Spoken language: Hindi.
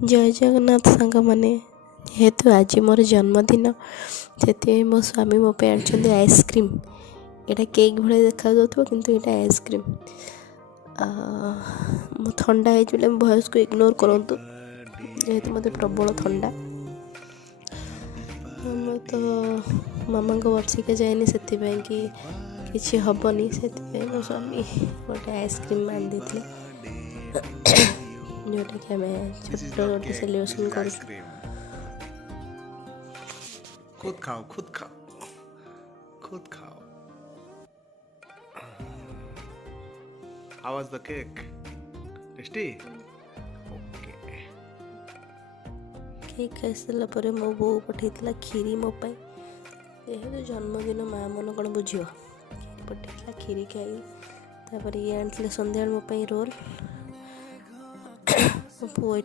जय जगन्नाथ सांग मैंने जेहेतु आज मोर जन्मदिन से मो स्वामी मो पे आनी आइसक्रीम। यहाँ केक भाई देखा जाता किंतु यहाँ आइसक्रीम। मो थंडा है भॉइस को इग्नोर करूँ जेहेतु मत प्रबल थंडा। मैं तो मामा को वर्षिका जाएनि से कि हेनी से मो स्वामी गोटे आइसक्रीम आन देते जोटा कि आम छोट गोटे सेलिब्रेशन कर। खुद खाओ खुद खाओ खुद खाओ। How was the cake? Tasty? Okay. Cake खाई सारा पर मो बो पठेला खीरी मो पाई जेहेतु जन्मदिन माँ मन कौन बुझ खीरी पठेला खीरी खाई तापर ये आनी सन्ध्या मो पाई रोल मो पुओ ये